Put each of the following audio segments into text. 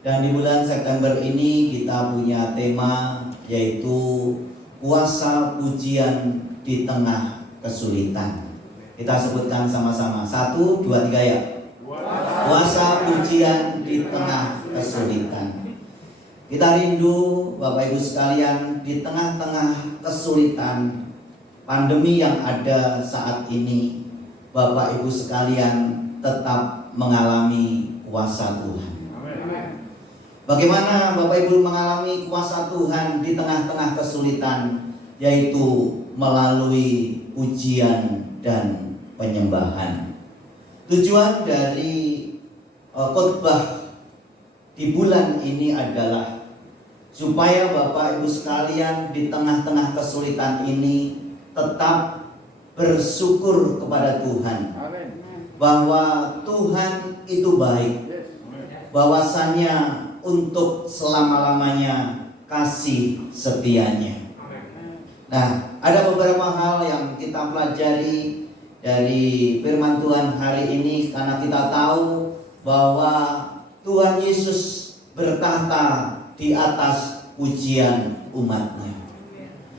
Dan di bulan September ini kita punya tema yaitu kuasa pujian di tengah kesulitan. Kita sebutkan sama-sama. 1, 2, 3 ya. Kuasa pujian di tengah kesulitan. Kita rindu Bapak Ibu sekalian, di tengah-tengah kesulitan pandemi yang ada saat ini, Bapak Ibu sekalian tetap mengalami kuasa Tuhan. Bagaimana Bapak Ibu mengalami kuasa Tuhan di tengah-tengah kesulitan? Yaitu melalui pujian dan penyembahan. Tujuan dari khotbah di bulan ini adalah supaya Bapak Ibu sekalian di tengah-tengah kesulitan ini tetap bersyukur kepada Tuhan. Bahwa Tuhan itu baik. Bahwasanya untuk selama-lamanya kasih setianya. Nah, ada beberapa hal yang kita pelajari dari firman Tuhan hari ini, karena kita tahu bahwa Tuhan Yesus bertahta di atas pujian umatnya.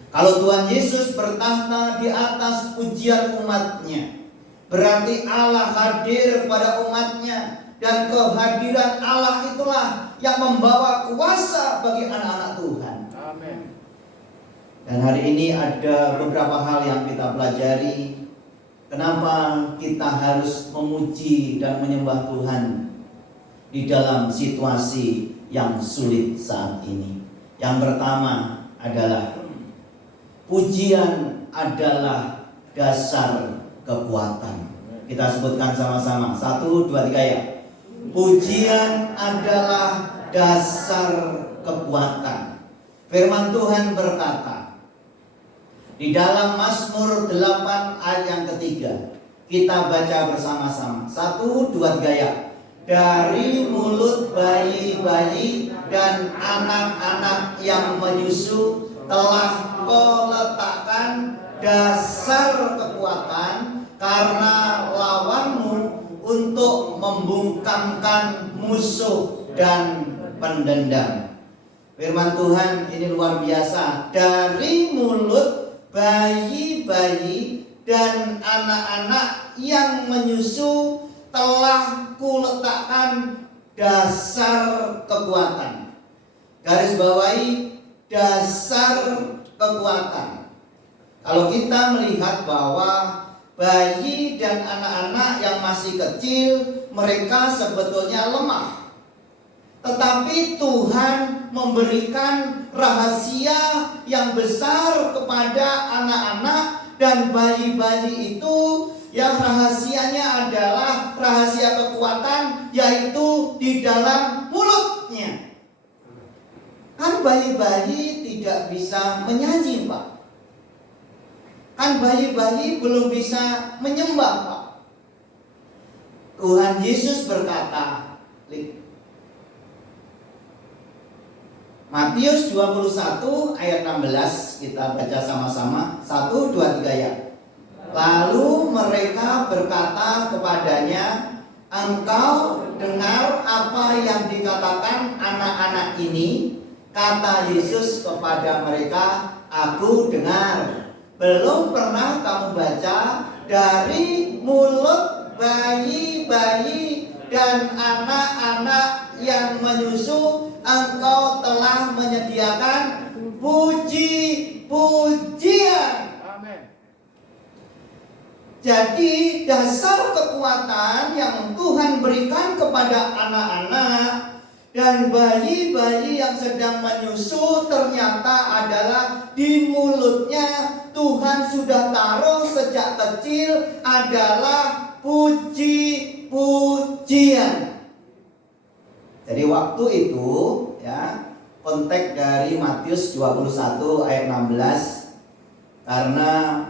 Kalau Tuhan Yesus bertahta di atas pujian umatnya, berarti Allah hadir pada umatnya. Dan kehadiran Allah itulah yang membawa kuasa bagi anak-anak Tuhan. Amin. Dan hari ini ada beberapa hal yang kita pelajari. Kenapa kita harus memuji dan menyembah Tuhan di dalam situasi yang sulit saat ini. Yang pertama adalah pujian adalah dasar kekuatan. Kita sebutkan sama-sama. 1, 2, 3 ya. Pujian adalah dasar kekuatan. Firman Tuhan berkata di dalam Mazmur 8 ayat yang ketiga. Kita baca bersama-sama. 1, 2, 3 ya. Dari mulut bayi-bayi dan anak-anak yang menyusu telah Kau letakkan dasar kekuatan, karena lawanmu untuk membungkamkan musuh dan pendendam. Firman Tuhan ini luar biasa. Dari mulut bayi-bayi dan anak-anak yang menyusu telah Kuletakkan dasar kekuatan. Garis bawahi dasar kekuatan. Kalau kita melihat bahwa bayi dan anak-anak yang masih kecil, mereka sebetulnya lemah. Tetapi Tuhan memberikan rahasia yang besar kepada anak-anak dan bayi-bayi itu. Yang rahasianya adalah rahasia kekuatan, yaitu di dalam mulutnya. Kan bayi-bayi tidak bisa menyanyi, Pak. Kan bayi-bayi belum bisa menyembah, Pak. Tuhan Yesus berkata, Matius 21 ayat 16, kita baca sama-sama. 1, 2, 3 ya. Lalu mereka berkata kepadanya, engkau dengar apa yang dikatakan anak-anak ini? Kata Yesus kepada mereka, aku dengar. Belum pernah kamu baca dari mulut bayi-bayi dan anak-anak yang menyusu, engkau telah menyediakan puji-pujian. Jadi dasar kekuatan yang Tuhan berikan kepada anak-anak dan bayi-bayi yang sedang menyusu ternyata adalah di mulutnya. Tuhan sudah taruh sejak kecil adalah puji-pujian. Jadi waktu itu ya, konteks dari Matius 21 ayat 16, karena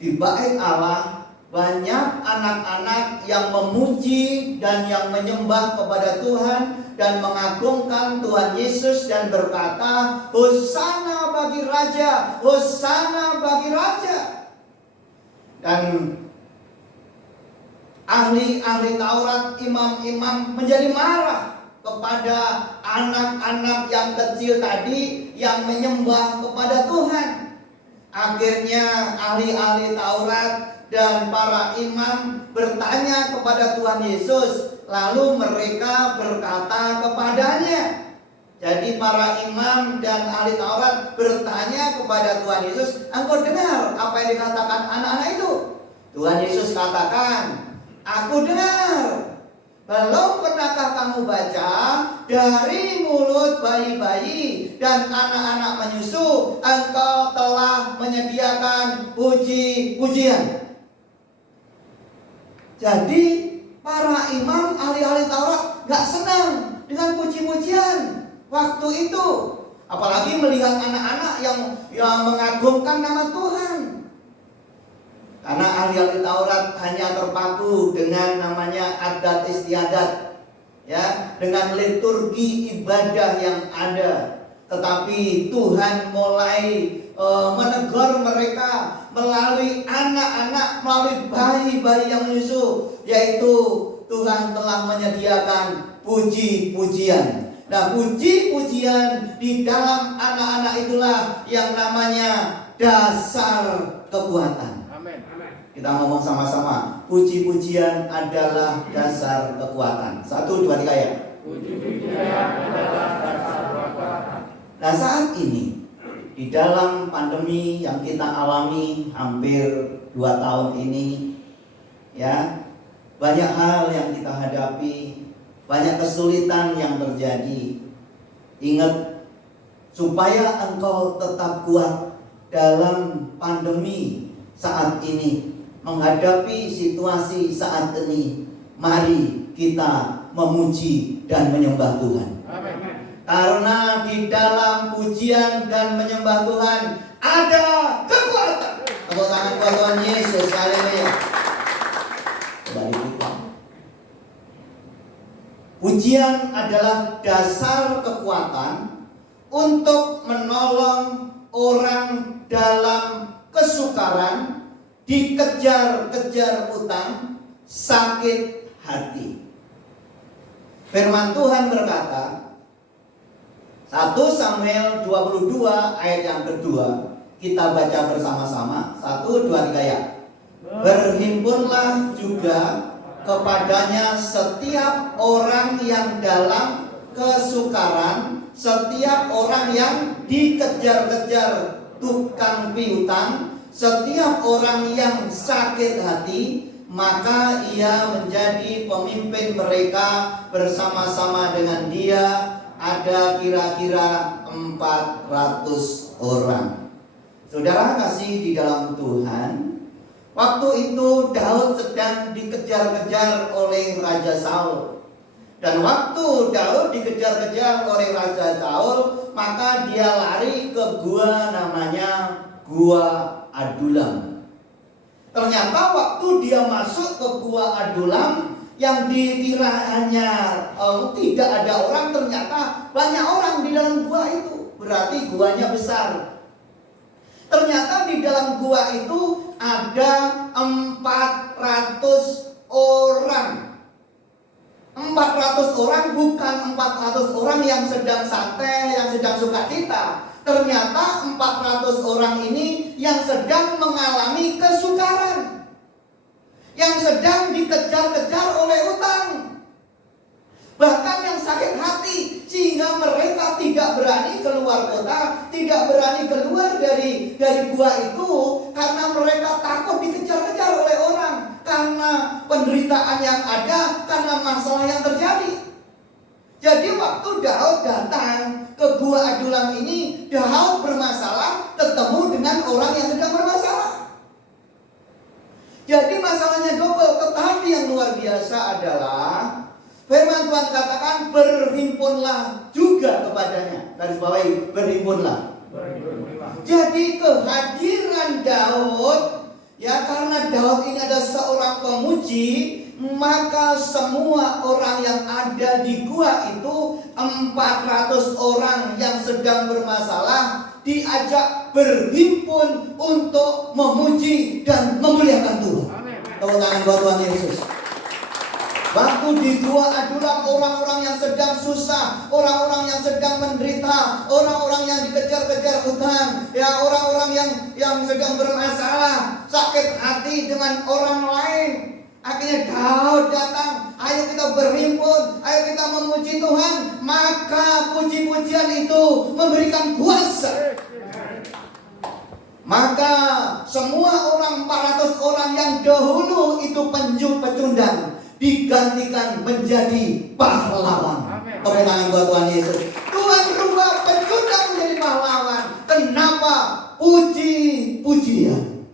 di bait Allah banyak anak-anak yang memuji dan yang menyembah kepada Tuhan dan mengagungkan Tuhan Yesus dan berkata, Hosana bagi Raja, Hosana bagi Raja. Dan ahli-ahli Taurat, imam-imam menjadi marah kepada anak-anak yang kecil tadi yang menyembah kepada Tuhan. Akhirnya ahli-ahli Taurat dan para imam bertanya kepada Tuhan Yesus. Lalu mereka berkata kepadanya. Jadi para imam dan ahli Taurat bertanya kepada Tuhan Yesus, engkau dengar apa yang dikatakan anak-anak itu? Tuhan Yesus katakan, aku dengar. Belum pernahkah kamu baca, dari mulut bayi-bayi dan anak-anak menyusu, engkau telah menyediakan puji-pujian. Jadi para imam ahli-ahli Taurat gak senang dengan puji-pujian waktu itu. Apalagi melihat anak-anak yang mengagungkan nama Tuhan. Karena ahli-ahli Taurat hanya terpaku dengan namanya adat istiadat, ya, dengan liturgi ibadah yang ada. Tetapi Tuhan mulai menegur mereka melalui anak-anak, melalui bayi-bayi yang menyusu, yaitu Tuhan telah menyediakan puji-pujian. Nah, puji-pujian di dalam anak-anak itulah yang namanya dasar kekuatan. Kita ngomong sama-sama, puji-pujian adalah dasar kekuatan. 1, 2, 3 ya. Puji-pujian adalah dasar kekuatan. Nah, saat ini di dalam pandemi yang kita alami hampir 2 tahun ini, ya, banyak hal yang kita hadapi, banyak kesulitan yang terjadi. Ingat, supaya engkau tetap kuat dalam pandemi saat ini, menghadapi situasi saat ini, mari kita memuji dan menyembah Tuhan. Amin. Karena di dalam pujian dan menyembah Tuhan ada kekuatan. Tepuk tangan buat Tuhan Yesus. Haleluya. Kembali kita. Pujian adalah dasar kekuatan untuk menolong orang dalam kesukaran, dikejar-kejar utang, sakit hati. Firman Tuhan berkata, 1 Samuel 22 ayat yang kedua, kita baca bersama-sama. 1, 2, 3 ya. Berhimpunlah juga kepadanya setiap orang yang dalam kesukaran, setiap orang yang dikejar-kejar tukang piutang, setiap orang yang sakit hati, maka ia menjadi pemimpin mereka. Bersama-sama dengan dia ada kira-kira 400 orang. Saudara kasih di dalam Tuhan, waktu itu Daud sedang dikejar-kejar oleh Raja Saul. Dan waktu Daud dikejar-kejar oleh Raja Saul, maka dia lari ke gua namanya Gua Adulam. Ternyata waktu dia masuk ke Gua Adulam, yang dikira hanya tidak ada orang, ternyata banyak orang di dalam gua itu. Berarti guanya besar. Ternyata di dalam gua itu ada 400 orang. 400 orang, bukan 400 orang yang sedang santai, yang sedang sukacita. Ternyata 400 orang ini yang sedang mengalami kesukaran, yang sedang dikejar-kejar oleh utang. Bahkan yang sakit hati, sehingga mereka tidak berani keluar kota, tidak berani keluar dari gua itu, karena mereka takut dikejar-kejar oleh orang, karena penderitaan yang ada, karena masalah yang terjadi. Jadi waktu Daud datang ke Gua Adulam ini, Daud bermasalah, ketemu dengan orang yang sedang bermasalah. Jadi masalahnya double. Tetapi yang luar biasa adalah firman Tuhan katakan, berhimpunlah juga kepadanya. Garis bawahi, berhimpunlah. Jadi kehadiran Daud, ya, karena Daud ini ada seorang pemuji, maka semua orang yang ada di gua itu, 400 orang yang sedang bermasalah, diajak berhimpun untuk memuji dan memuliakan Tuhan. Tepuk tangan buat Tuhan Yesus. Waktu di gua Adulam, orang-orang yang sedang susah, orang-orang yang sedang menderita, orang-orang yang dikejar-kejar hutang, ya orang-orang yang sedang bermasalah, sakit hati dengan orang lain. Akhirnya Daud datang, ayo kita berhimpun, ayo kita memuji Tuhan. Maka puji-pujian itu memberikan kuasa. Maka semua orang 400 orang yang dahulu itu pecundang digantikan menjadi pahlawan. Tepuk tangan buat Tuhan Yesus. Tuhan rubah pecundang menjadi pahlawan. Kenapa? Puji-pujian.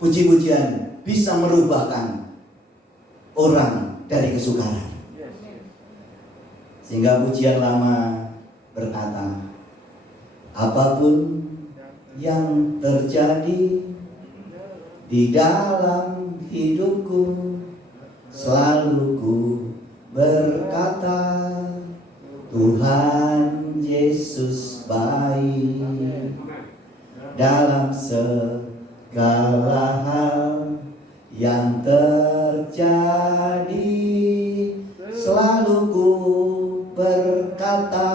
Puji-pujian bisa merubahkan orang dari kesukaran. Sehingga pujian lama berkata, apapun yang terjadi di dalam hidupku, selalu ku berkata, Tuhan Yesus baik. Dalam segala hal yang terjadi, selalu ku berkata,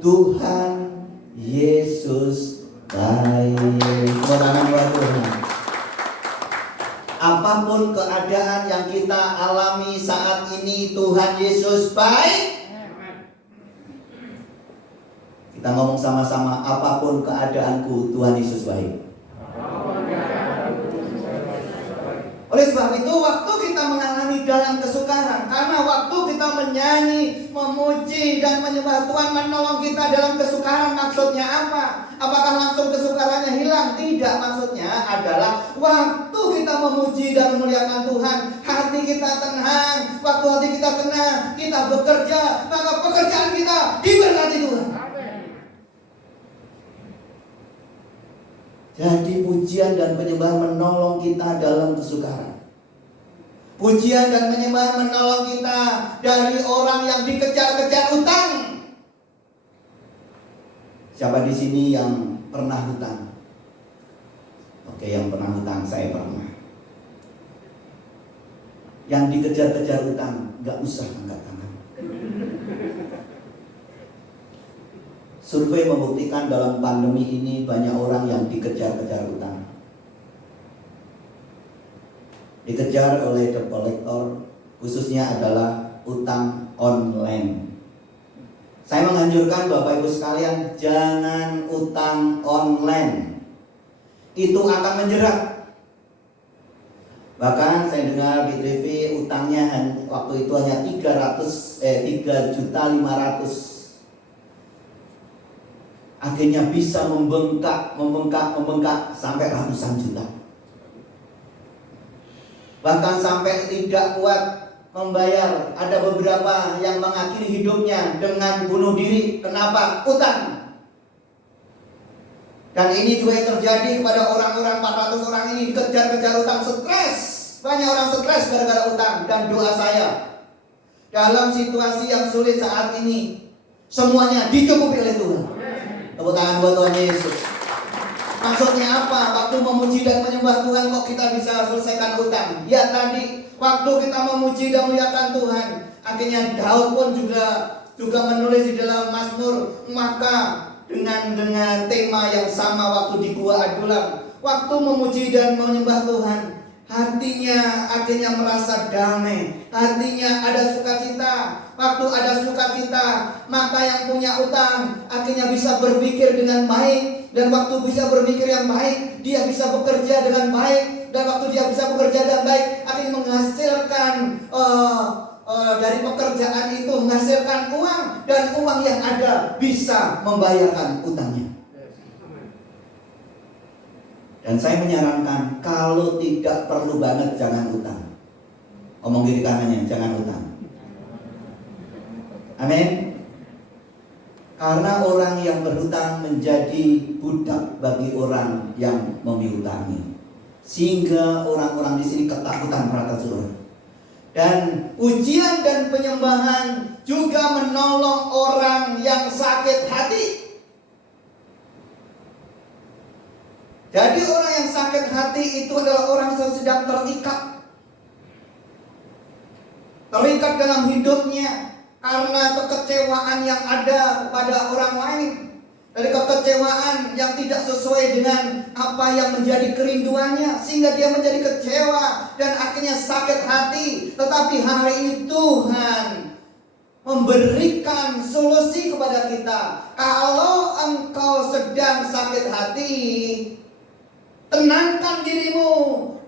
Tuhan Yesus baik. Tangan buat Tuhan. Apapun keadaan yang kita alami saat ini, Tuhan Yesus baik. Kita ngomong sama-sama, apapun keadaanku, Tuhan Yesus baik. Oleh sebab itu, waktu kita mengalami dalam kesukaran, karena waktu kita menyanyi, memuji dan menyembah Tuhan menolong kita dalam kesukaran, maksudnya apa? Apakah langsung kesukarannya hilang? Tidak, maksudnya adalah waktu kita memuji dan memuliakan Tuhan, hati kita tenang. Waktu hati kita tenang, kita bekerja, maka pekerjaan kita diberkati Tuhan. Jadi pujian dan penyembahan menolong kita dalam kesukaran. Pujian dan penyembahan menolong kita dari orang yang dikejar-kejar utang. Siapa di sini yang pernah hutang? Oke, yang pernah hutang, saya pernah. Yang dikejar-kejar utang, gak usah angkat tangan. Survei membuktikan dalam pandemi ini banyak orang yang dikejar-kejar utang. Dikejar oleh debt collector, khususnya adalah utang online. Saya menganjurkan Bapak Ibu sekalian, jangan utang online. Itu akan menjerat. Bahkan saya dengar di TV utangnya waktu itu hanya 3.500.000. Akhirnya bisa membengkak sampai ratusan juta. Bahkan sampai tidak kuat membayar. Ada beberapa yang mengakhiri hidupnya dengan bunuh diri. Kenapa? Utang. Dan ini juga yang terjadi kepada orang-orang 400 orang ini, dikejar-kejar utang, stres. Banyak orang stres gara-gara utang. Dan doa saya, dalam situasi yang sulit saat ini, semuanya dicukupi oleh Tuhan. Tepuk tangan buat Tuhan Yesus. Maksudnya apa? Waktu memuji dan menyembah Tuhan kok kita bisa selesaikan utang? Ya tadi, waktu kita memuji dan memuliakan Tuhan, akhirnya Daud pun juga menulis di dalam Mazmur, maka dengan tema yang sama waktu di Gua Adulam, waktu memuji dan menyembah Tuhan, hatinya akhirnya merasa damai, hatinya ada sukacita. Waktu ada sukacita, maka yang punya utang akhirnya bisa berpikir dengan baik. Dan waktu bisa berpikir yang baik, dia bisa bekerja dengan baik. Dan waktu dia bisa bekerja dengan baik, akhirnya menghasilkan dari pekerjaan itu, menghasilkan uang. Dan uang yang ada bisa membayarkan utangnya. Dan saya menyarankan, kalau tidak perlu banget jangan utang. Omong kiri kanannya, jangan utang. Amin. Karena orang yang berhutang menjadi budak bagi orang yang menghutangi. Sehingga orang-orang di sini ketakutan merata surah. Dan pujian dan penyembahan juga menolong orang yang sakit hati. Jadi orang yang sakit hati itu adalah orang yang sedang terikat. terikat dalam hidupnya karena kekecewaan yang ada kepada orang lain, dari kekecewaan yang tidak sesuai dengan apa yang menjadi kerinduannya, sehingga dia menjadi kecewa dan akhirnya sakit hati. Tetapi hari ini Tuhan memberikan solusi kepada kita. Kalau engkau sedang sakit hati, tenangkan dirimu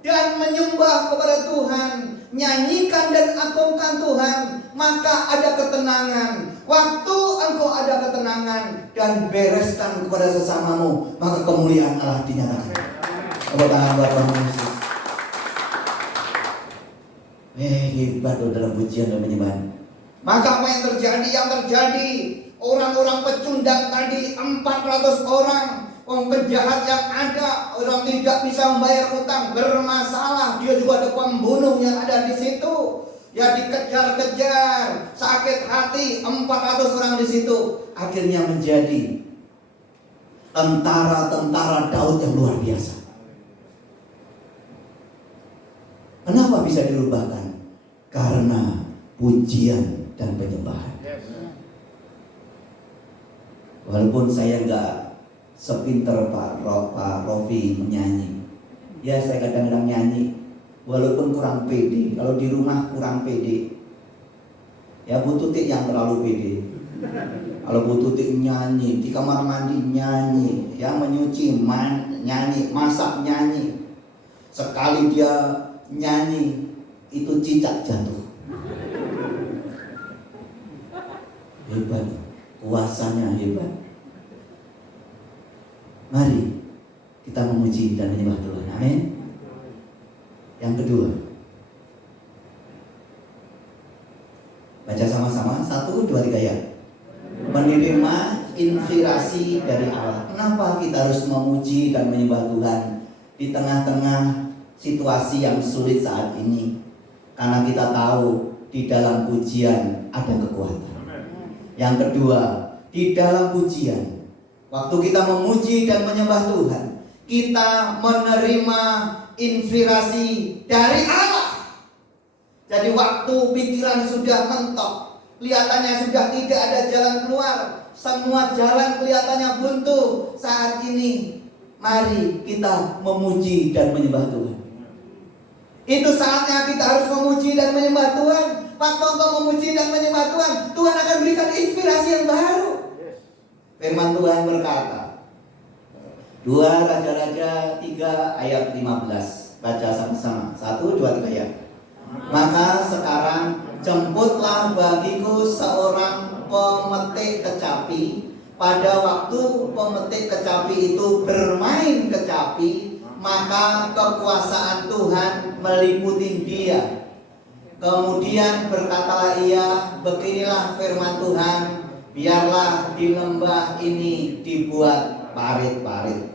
dan menyembah kepada Tuhan, nyanyikan dan agungkan Tuhan, maka ada ketenangan. Waktu engkau ada ketenangan dan bereskan kepada sesamamu, maka kemuliaan Allah dinyatakan. Tepuk tangan buat Tuhan Yesus. Hebat loh dalam pujian dan penyembahan. Maka apa yang terjadi? Yang terjadi, orang-orang pecundang tadi 400 orang, penjahat yang ada, orang tidak bisa membayar utang, bermasalah. Dia juga ada pembunuh yang ada di situ. Ya dikejar-kejar, sakit hati, 400 orang di situ. Akhirnya menjadi tentara-tentara Daud yang luar biasa. Kenapa bisa dirubahkan? Karena pujian dan penyembahan. Walaupun saya nggak sepinter Pak Rofi menyanyi, ya saya kadang-kadang nyanyi. Walaupun kurang pede, kalau di rumah kurang pede, ya Bu Tutik yang terlalu pede. Kalau Bu Tutik nyanyi, di kamar mandi nyanyi, ya menyuci nyanyi, masak nyanyi. Sekali dia nyanyi, itu cicak jatuh. Hebat, kuasanya hebat. Mari kita memuji dan menyembah Tuhan. Amin. Yang kedua, baca sama-sama 1, 2, 3 ya. Menerima inspirasi dari Allah. Kenapa kita harus memuji dan menyembah Tuhan di tengah-tengah situasi yang sulit saat ini? Karena kita tahu di dalam pujian ada kekuatan. Yang kedua, di dalam pujian, waktu kita memuji dan menyembah Tuhan, kita menerima inspirasi dari Allah. Jadi waktu pikiran sudah mentok, kelihatannya sudah tidak ada jalan keluar, semua jalan kelihatannya buntu, saat ini mari kita memuji dan menyembah Tuhan. Itu saatnya kita harus memuji dan menyembah Tuhan. Waktu engkau memuji dan menyembah Tuhan, Tuhan akan berikan inspirasi yang baru. Firman Tuhan berkata, 2 Raja-Raja 3 ayat 15. Baca sama-sama. 1, 2, 3 ya. Maka sekarang jemputlah bagiku seorang pemetik kecapi. Pada waktu pemetik kecapi itu bermain kecapi, maka kekuasaan Tuhan meliputi dia. Kemudian berkatalah ia, beginilah firman Tuhan, biarlah di lembah ini dibuat parit-parit.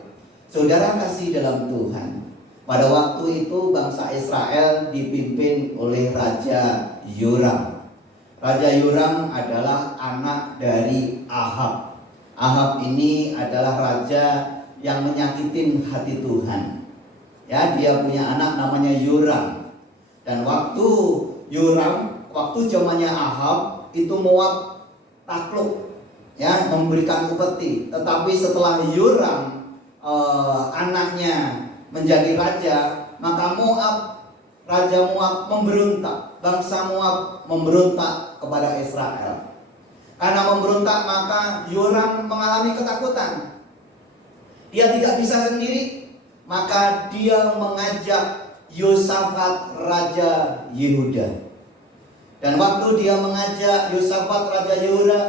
Saudara kasih dalam Tuhan, pada waktu itu bangsa Israel dipimpin oleh Raja Yoram. Raja Yoram adalah anak dari Ahab. Ahab ini adalah raja yang menyakitin hati Tuhan. Ya, dia punya anak namanya Yoram. Dan waktu Yoram, waktu zamannya Ahab, itu Moab takluk, ya, memberikan upeti. Tetapi setelah Yoram anaknya menjadi raja, maka Raja Moab memberontak. Bangsa Moab memberontak kepada Israel. Karena memberontak, maka Yoram mengalami ketakutan. Dia tidak bisa sendiri, maka dia mengajak Yosafat Raja Yehuda. Dan waktu dia mengajak Yosafat Raja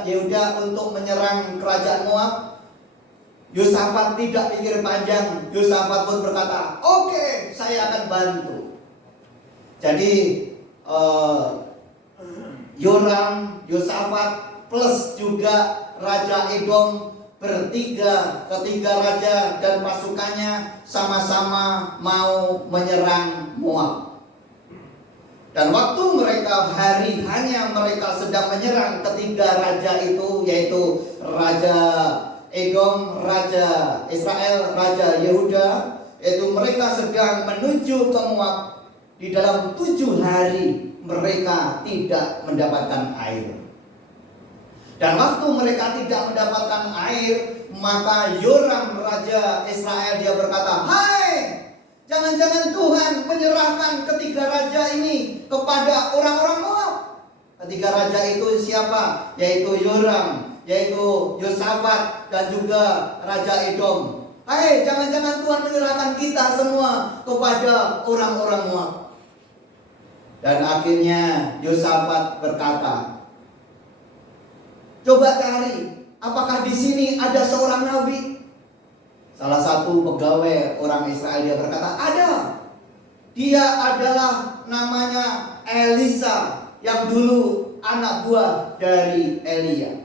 Yehuda untuk menyerang kerajaan Moab, Yosafat tidak pikir panjang. Yosafat pun berkata, oke, saya akan bantu. Jadi Yoram, Yosafat plus juga Raja Edom ketiga raja dan pasukannya sama-sama mau menyerang Moab. Dan waktu mereka sedang menyerang ketiga raja itu, yaitu Raja Edom, Raja Israel, Raja Yehuda, yaitu mereka sedang menuju ke Moab. Di dalam 7 hari mereka tidak mendapatkan air. Dan waktu mereka tidak mendapatkan air, maka Yoram raja Israel dia berkata, "Hai, jangan-jangan Tuhan menyerahkan ketiga raja ini kepada orang-orang Moab." Ketiga raja itu siapa? Yaitu Yoram, yaitu Yosafat, dan juga Raja Edom. Hai, jangan-jangan Tuhan menyerahkan kita semua kepada orang-orang Moab. Dan akhirnya Yosafat berkata, "Coba cari, apakah di sini ada seorang nabi?" Salah satu pegawai orang Israel dia berkata, "Ada. Dia adalah namanya Elisa, yang dulu anak buah dari Elia."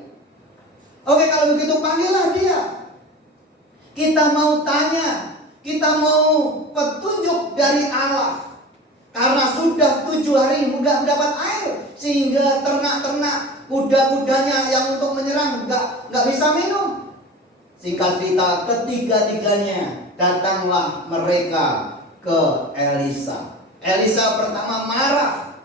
Oke, kalau begitu panggillah dia. Kita mau tanya, kita mau petunjuk dari Allah. Karena sudah 7 hari nggak mendapat air, sehingga ternak-ternak kuda-kudanya yang untuk menyerang nggak bisa minum. Singkat cerita, ketiga-tiganya datanglah mereka ke Elisa. Elisa pertama marah.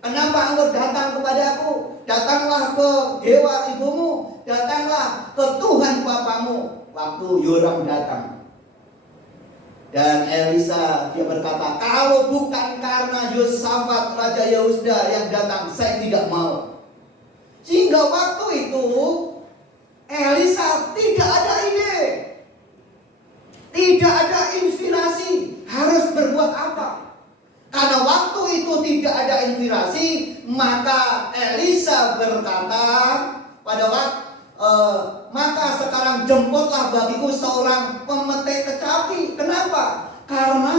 "Kenapa engkau datang kepadaku? Datanglah ke dewa ibumu, datanglah ke Tuhan bapamu." Waktu Yoram datang, dan Elisa dia berkata, "Kalau bukan karena Yosafat Raja Yehuda yang datang, saya tidak mau." Sehingga waktu itu Elisa tidak ada ide, tidak ada inspirasi harus berbuat apa. Karena waktu itu tidak ada inspirasi, maka Elisa berkata pada waktu, "Maka sekarang jemputlah bagiku seorang pemetik kecapi." Kenapa? Karena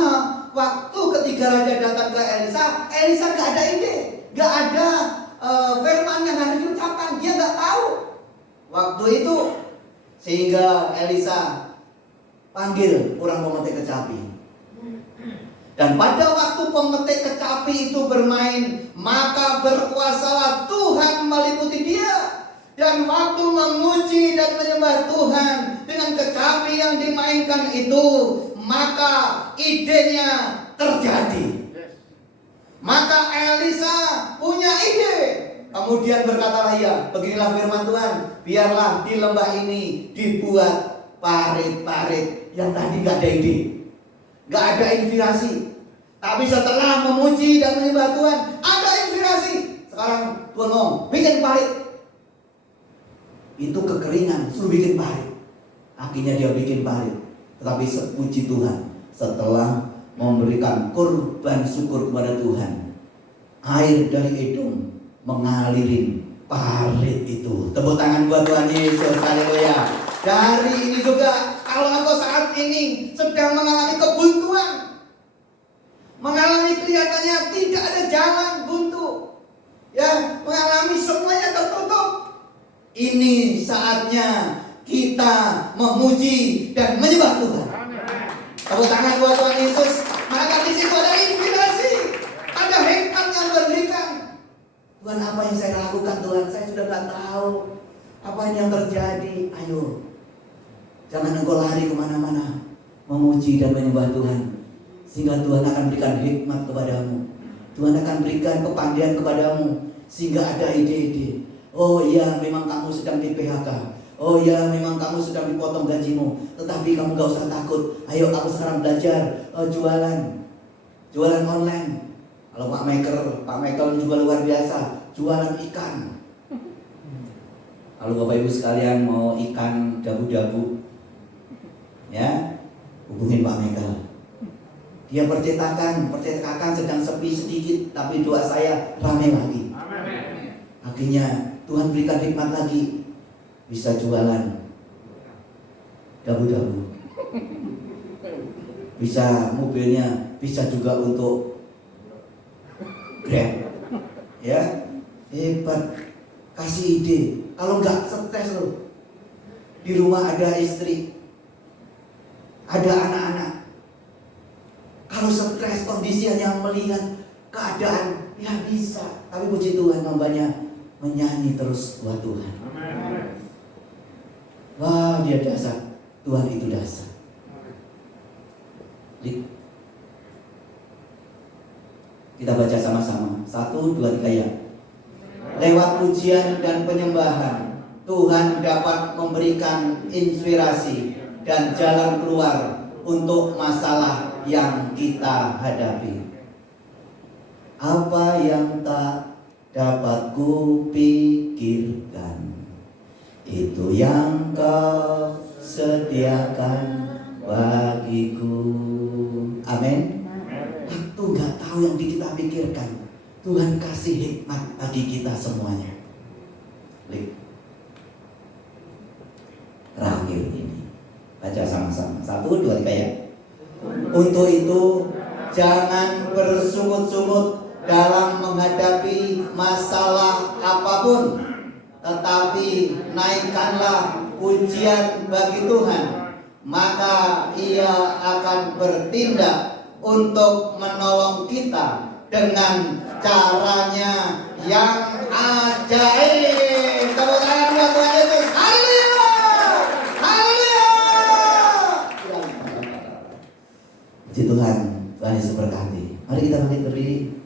waktu ketiga raja datang ke Elisa, Elisa gak ada ide, gak ada firman yang harus diucapkan, dia gak tahu waktu itu. Sehingga Elisa panggil orang pemetik kecapi. Dan pada waktu pemetik kecapi itu bermain, maka berkuasalah Tuhan meliputi dia. Dan waktu memuji dan menyembah Tuhan dengan kecapi yang dimainkan itu, maka idenya terjadi. Maka Elisa punya ide. Kemudian berkatalah ia, "Beginilah firman Tuhan, biarlah di lembah ini dibuat parit-parit." Yang tadi gak ada ide, gak ada inspirasi. Tapi setelah memuji dan menyembah Tuhan, ada inspirasi. Sekarang Tuhan ngomong, bikin parit. Itu kekeringan, suruh bikin parit. Akhirnya dia bikin parit. Tetapi puji Tuhan, setelah memberikan kurban syukur kepada Tuhan, air dari Edom mengalirin parit itu. Tepuk tangan buat Tuhan Yesus, haleluya. Dari ini juga, kalau engkau saat ini sedang mengalami kebuntuan, mengalami kelihatannya tidak ada jalan buntu, ya, mengalami semuanya tertutup, ini saatnya kita memuji dan menyembah Tuhan. Tepuk tangan buat Tuhan Yesus. Maka di situ ada inspirasi, ada hikmat yang berikan. Tuhan, apa yang saya lakukan Tuhan? Saya sudah gak tahu apa yang terjadi. Ayo, jangan engkau lari kemana-mana, memuji dan menyembah Tuhan. Sehingga Tuhan akan berikan hikmat kepadamu, Tuhan akan berikan kepandaian kepadamu, sehingga ada ide-ide. Oh iya, memang kamu sedang di PHK. Oh ya, memang kamu sedang dipotong gajimu, tetapi kamu gak usah takut. Ayo kamu sekarang belajar jualan online. Kalau Pak Michael juga luar biasa, jualan ikan. Kalau Bapak Ibu sekalian mau ikan dabu-dabu, ya, hubungin Pak Michael. Dia percetakan sedang sepi sedikit, tapi doa saya ramai lagi. Akhirnya Tuhan berikan hikmat lagi, bisa jualan dabu-dabu, bisa mobilnya, bisa juga untuk Grab, ya, hebat. Kasih ide. Kalau nggak stres loh, di rumah ada istri, ada anak-anak. Kalau stres kondisi yang melihat keadaan, ya bisa. Tapi puji Tuhan, hambanya menyanyi terus buat Tuhan. Wah, dia dasar. Tuhan itu dasar. Kita baca sama-sama. 1, 2, 3 ya. Lewat pujian dan penyembahan, Tuhan dapat memberikan inspirasi dan jalan keluar untuk masalah yang kita hadapi. Apa yang tak dapat kupikirkan, itu yang Kau sediakan bagiku. Amin. Waktu gak tahu yang kita pikirkan, Tuhan kasih hikmat bagi kita semuanya. Terakhir ini, baca sama-sama. 1, 2, 3 ya. Untuk itu jangan bersungut-sungut dalam menghadapi masalah apapun, tetapi naikkanlah pujian bagi Tuhan, maka Ia akan bertindak untuk menolong kita dengan caranya yang ajaib. Tepuk tangan buat Tuhan Yesus. Haleluya! Haleluya! Puji Tuhan, Tuhan Yesus berkati. Mari kita bangkit berdiri.